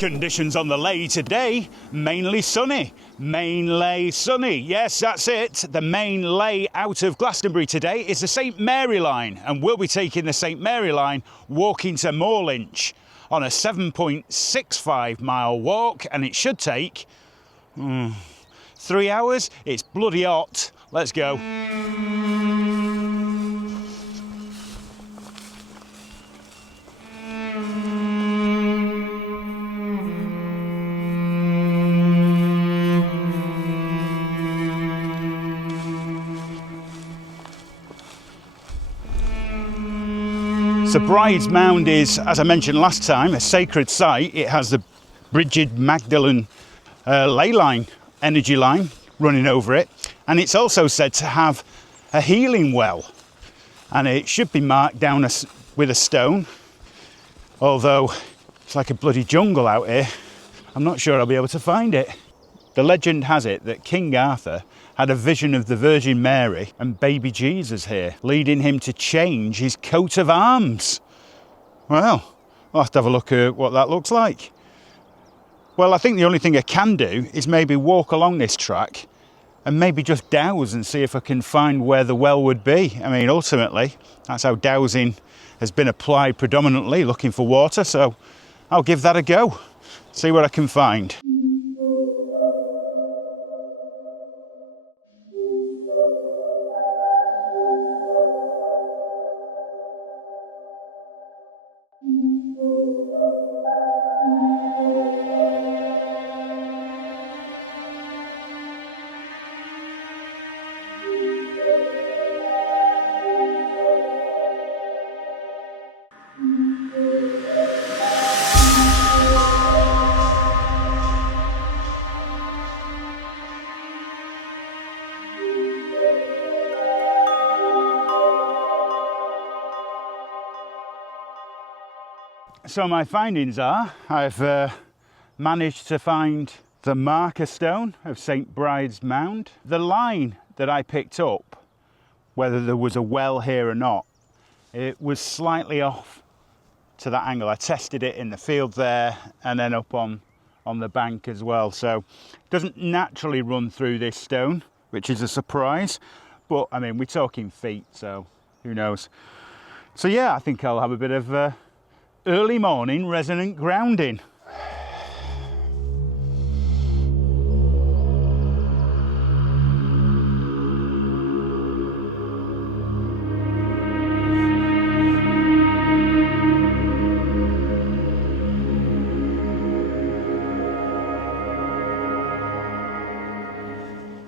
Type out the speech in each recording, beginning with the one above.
Conditions on the lay today, mainly sunny. Mainly sunny, yes, that's it. The main lay out of Glastonbury today is the St Mary line, and we'll be taking the St Mary line walking to Moorlinch on a 7.65 mile walk, and it should take 3 hours. It's bloody hot. Let's go. So Bride's Mound is, as I mentioned last time, a sacred site. It has the Brigid Magdalene ley line, energy line running over it, and it's also said to have a healing well, and it should be marked down with a stone, although it's like a bloody jungle out here. I'm not sure I'll be able to find it. The legend has it that King Arthur had a vision of the Virgin Mary and baby Jesus here, leading him to change his coat of arms. Well, I'll have to have a look at what that looks like. Well, I think the only thing I can do is maybe walk along this track and maybe just dowse and see if I can find where the well would be. I mean, ultimately, that's how dowsing has been applied predominantly, looking for water, so I'll give that a go, see what I can find. So my findings are, I've managed to find the marker stone of St Bride's Mound. The line that I picked up, whether there was a well here or not, it was slightly off to that angle. I tested it in the field there and then up on the bank as well. So it doesn't naturally run through this stone, which is a surprise. But I mean, we're talking feet, so who knows. So yeah, I think I'll have a bit of early morning resonant grounding.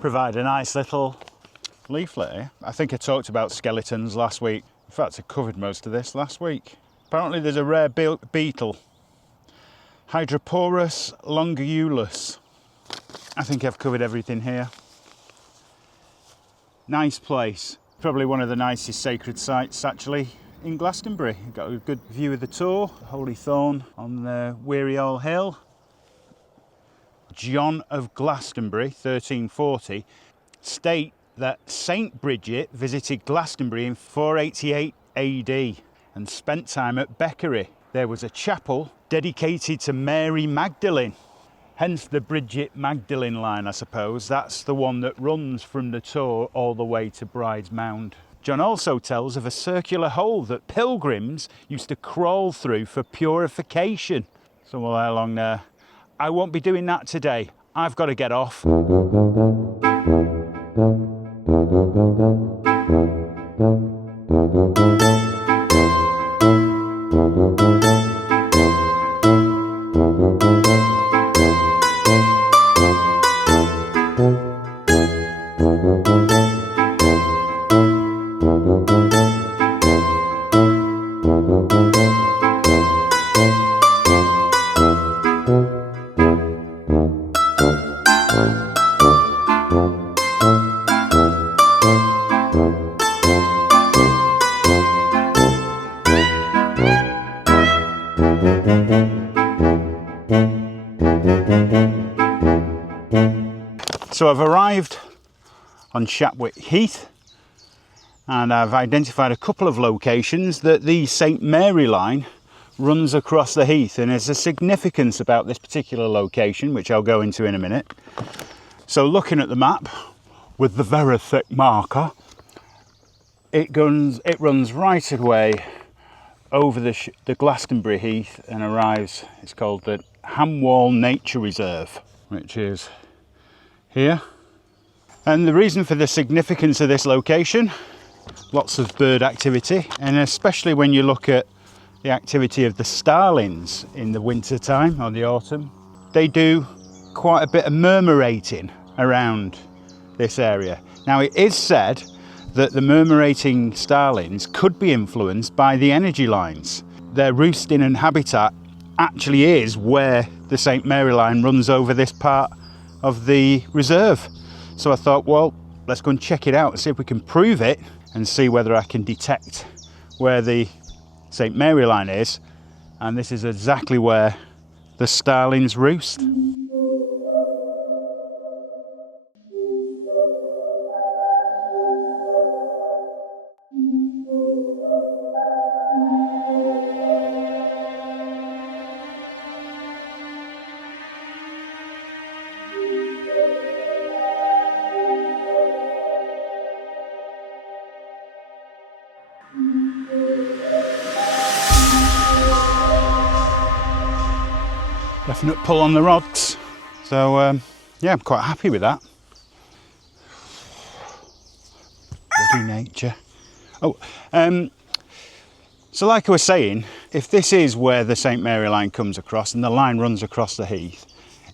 Provide a nice little leaflet here. I think I talked about skeletons last week. In fact, I covered most of this last week. Apparently there's a rare beetle, Hydroporus longulus. I think I've covered everything here. Nice place. Probably one of the nicest sacred sites actually in Glastonbury. You've got a good view of the Tor, Holy Thorn on the Weary All Hill. John of Glastonbury, 1340, state that Saint Bridget visited Glastonbury in 488 AD. and spent time at Beckery. There was a chapel dedicated to Mary Magdalene, hence the Bridget Magdalene line, I suppose. That's the one that runs from the Tor all the way to Bride's Mound. John also tells of a circular hole that pilgrims used to crawl through for purification. Somewhere along there. I won't be doing that today. I've got to get off. So I've arrived on Shapwick Heath and I've identified a couple of locations that the St Mary line runs across the heath, and there's a significance about this particular location, which I'll go into in a minute. So looking at the map with the very thick marker, it runs right away over the Glastonbury Heath and arrives, it's called the Hamwall Nature Reserve, which is here. And the reason for the significance of this location, lots of bird activity, and especially when you look at the activity of the starlings in the winter time or the autumn, they do quite a bit of murmurating around this area. Now it is said that the murmurating starlings could be influenced by the energy lines. Their roosting and habitat actually is where the St Mary line runs over this part of the reserve. So I thought, well, let's go and check it out and see if we can prove it and see whether I can detect where the St Mary line is. And this is exactly where the starlings roost. Definite pull on the rods, so yeah, I'm quite happy with that. Bloody nature. So like I was saying, if this is where the St Mary line comes across and the line runs across the heath,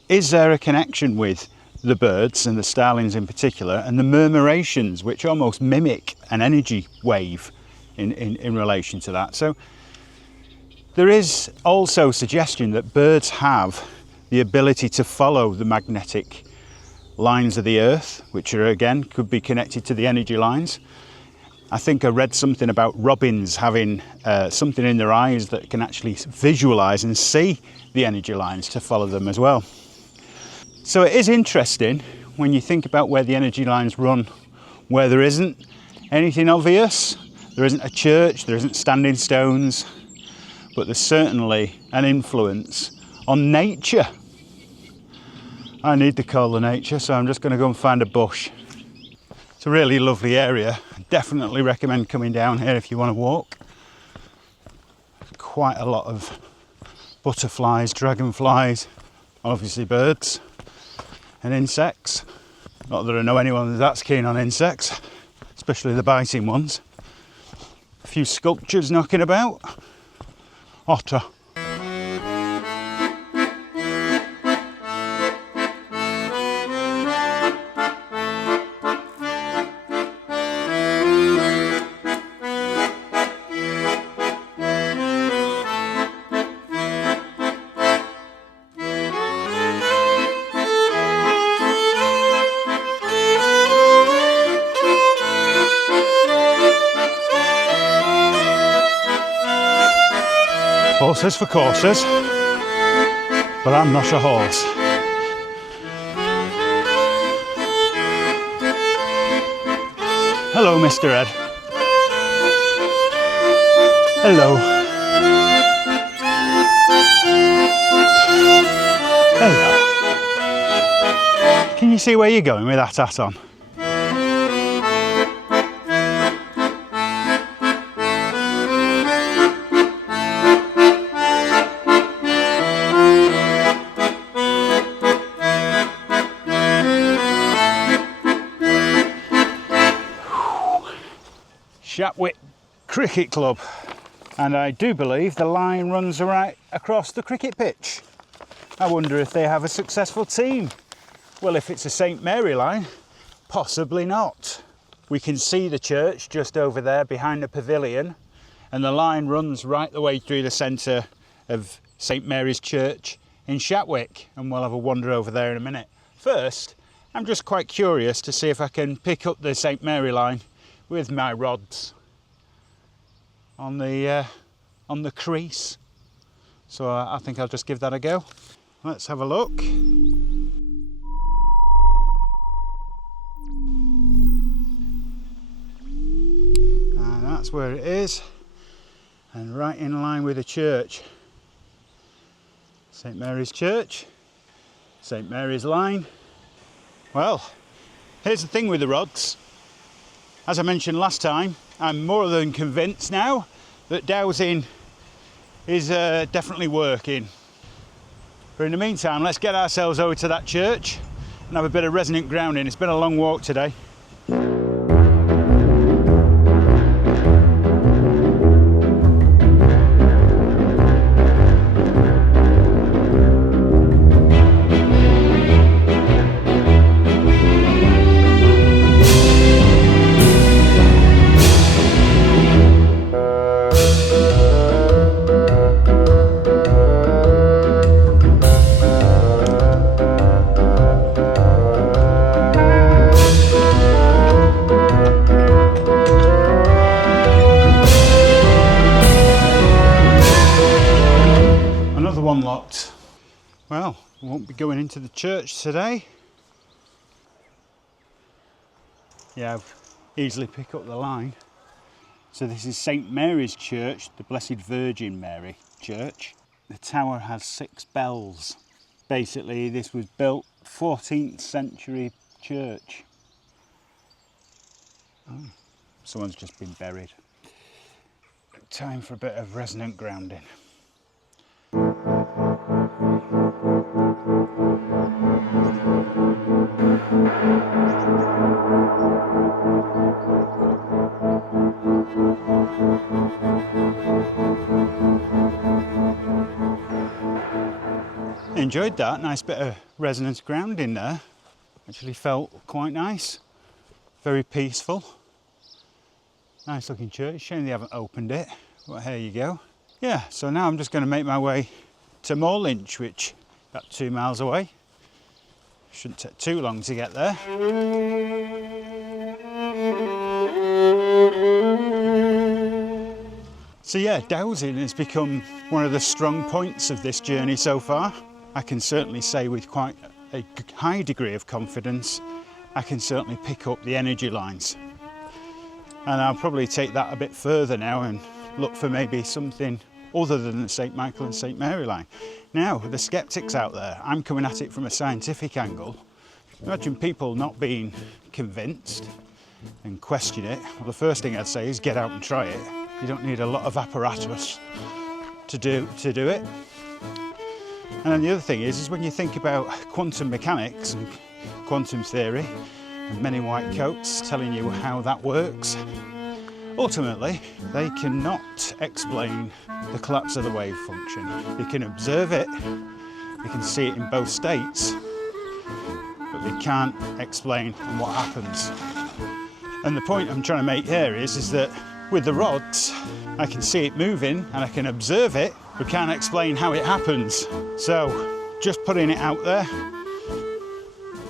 is there a connection with the birds and the starlings in particular and the murmurations, which almost mimic an energy wave in relation to that? So there is also suggestion that birds have the ability to follow the magnetic lines of the earth, which are again could be connected to the energy lines. I think I read something about robins having something in their eyes that can actually visualize and see the energy lines to follow them as well. So it is interesting when you think about where the energy lines run, where there isn't anything obvious. There isn't a church, there isn't standing stones, but there's certainly an influence on nature. I need to call the nature, so I'm just going to go and find a bush. It's a really lovely area. I definitely recommend coming down here if you want to walk. Quite a lot of butterflies, dragonflies, obviously birds and insects. Not that I know anyone that's keen on insects, especially the biting ones. A few sculptures knocking about. Otter. Horses for courses, but I'm not a horse. Hello, Mr. Ed. Hello. Hello. Can you see where you're going with that hat on? Shapwick Cricket Club, and I do believe the line runs right across the cricket pitch. I wonder if they have a successful team. Well, if it's a St Mary line, possibly not. We can see the church just over there behind the pavilion, and the line runs right the way through the centre of St Mary's Church in Shapwick, and we'll have a wander over there in a minute. First, I'm just quite curious to see if I can pick up the St Mary line with my rods on the crease. So I think I'll just give that a go. Let's have a look. And that's where it is, and right in line with the church. St Mary's Church, St Mary's Line. Well, here's the thing with the rods. As I mentioned last time, I'm more than convinced now that dowsing is definitely working. But in the meantime, let's get ourselves over to that church and have a bit of resonant grounding. It's been a long walk today. Locked. Well, we won't be going into the church today. Yeah, I've easily pick up the line. So this is St Mary's Church, the Blessed Virgin Mary Church. The tower has 6 bells. Basically, this was built 14th century church. Oh, someone's just been buried. Time for a bit of resonant grounding. Enjoyed that, nice bit of resonance grounding there. Actually felt quite nice, very peaceful. Nice looking church, shame they haven't opened it, but here you go. Yeah, so now I'm just going to make my way to Moorlinch, which is about 2 miles away. Shouldn't take too long to get there. So yeah, dowsing has become one of the strong points of this journey so far. I can certainly say with quite a high degree of confidence, I can certainly pick up the energy lines. And I'll probably take that a bit further now and look for maybe something other than the St Michael and St Mary line. Now, the skeptics out there, I'm coming at it from a scientific angle. Imagine people not being convinced and question it. Well, the first thing I'd say is get out and try it. You don't need a lot of apparatus to do it. And then the other thing is when you think about quantum mechanics and quantum theory and men in white coats telling you how that works, ultimately they cannot explain the collapse of the wave function. They can observe it, they can see it in both states, but they can't explain what happens. And the point I'm trying to make here is that with the rods, I can see it moving and I can observe it, but can't explain how it happens. So, just putting it out there,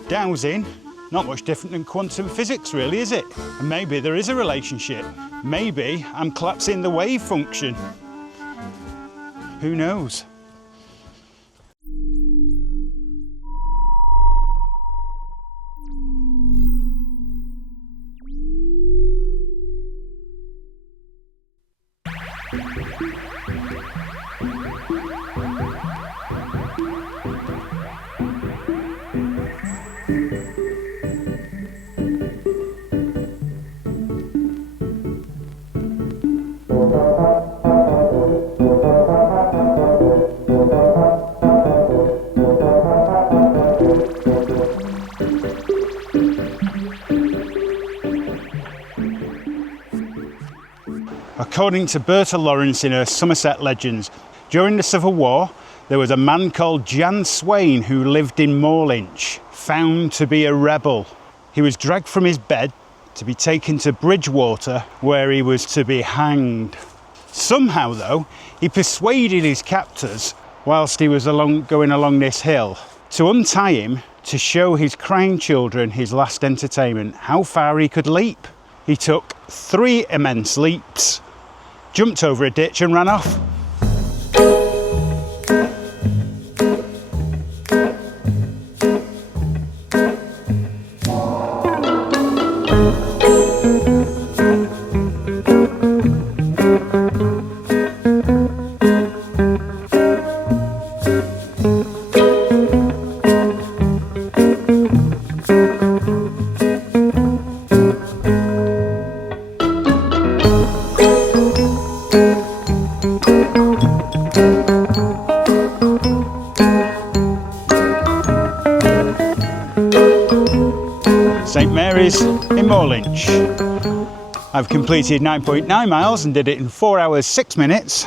dowsing, not much different than quantum physics really, is it? And maybe there is a relationship. Maybe I'm collapsing the wave function. Who knows? According to Berta Lawrence in her Somerset Legends, during the Civil War, there was a man called Jan Swayne who lived in Moorlinch, found to be a rebel. He was dragged from his bed to be taken to Bridgewater, where he was to be hanged. Somehow, though, he persuaded his captors, whilst he was going along this hill, to untie him to show his crying children his last entertainment, how far he could leap. He took 3 immense leaps, jumped over a ditch and ran off. Synchronicities in Moorlinch. I've completed 9.9 miles and did it in 4 hours 6 minutes.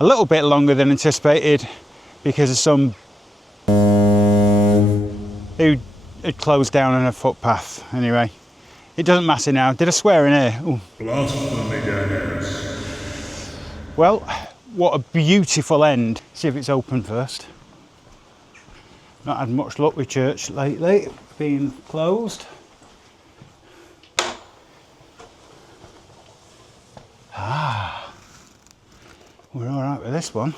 A little bit longer than anticipated because of some who had closed down on a footpath. Anyway, it doesn't matter now. Did I swear in here? Ooh. Blasphemy, Dennis. Well, what a beautiful end. See if it's open first. Not had much luck with church lately, being closed. We're all right with this one.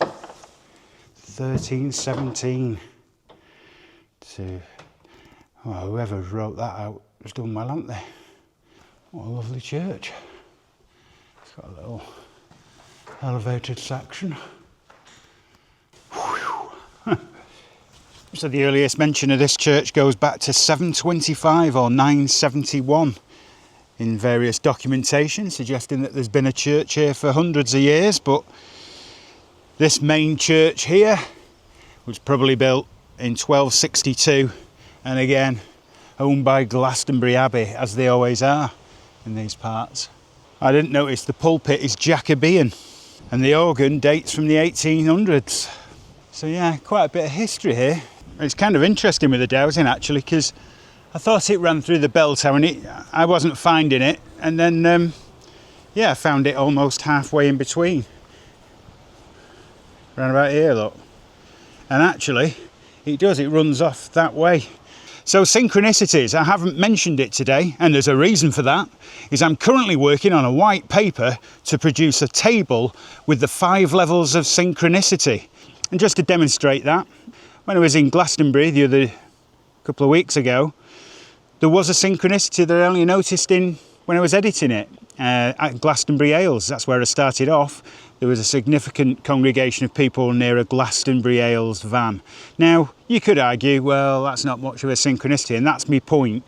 1317. Well, whoever wrote that out has done well, haven't they? What a lovely church. It's got a little elevated section. So the earliest mention of this church goes back to 725 or 971 in various documentation, suggesting that there's been a church here for hundreds of years, but this main church here was probably built in 1262 and again owned by Glastonbury Abbey, as they always are in these parts. I didn't notice the pulpit is Jacobean and the organ dates from the 1800s. So yeah, quite a bit of history here. It's kind of interesting with the Dowsing actually, because I thought it ran through the bell tower and I wasn't finding it, and then yeah, I found it almost halfway in between. Round about here, look. And actually, it runs off that way. So synchronicities, I haven't mentioned it today, and there's a reason for that, is I'm currently working on a white paper to produce a table with the 5 levels of synchronicity. And just to demonstrate that, when I was in Glastonbury the other couple of weeks ago, there was a synchronicity that I only noticed when I was editing it at Glastonbury Ales. That's where I started off. There was a significant congregation of people near a Glastonbury Ales van. Now, you could argue, well, that's not much of a synchronicity, and that's my point.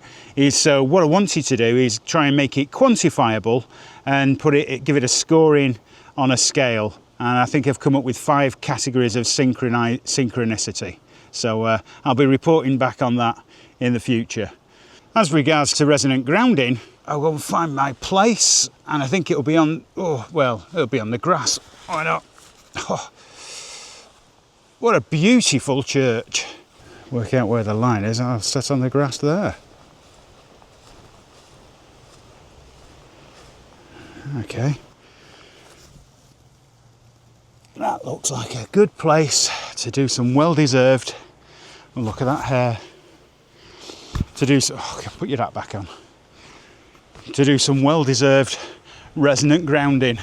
So what I wanted to do is try and make it quantifiable and give it a scoring on a scale. And I think I've come up with 5 categories of synchronicity. So I'll be reporting back on that in the future. As regards to resonant grounding, I'll go and find my place, and I think it'll be on, it'll be on the grass. Why not? Oh, what a beautiful church. Work out where the line is, and I'll sit on the grass there. Okay. That looks like a good place to do some well-deserved, look at that hair, put your hat back on, to do some well-deserved resonant grounding.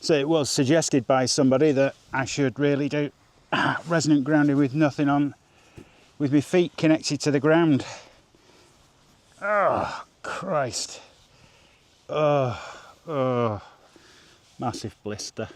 So it was suggested by somebody that I should really do resonant grounding with nothing on, with my feet connected to the ground. Oh, Christ. Oh, massive blister.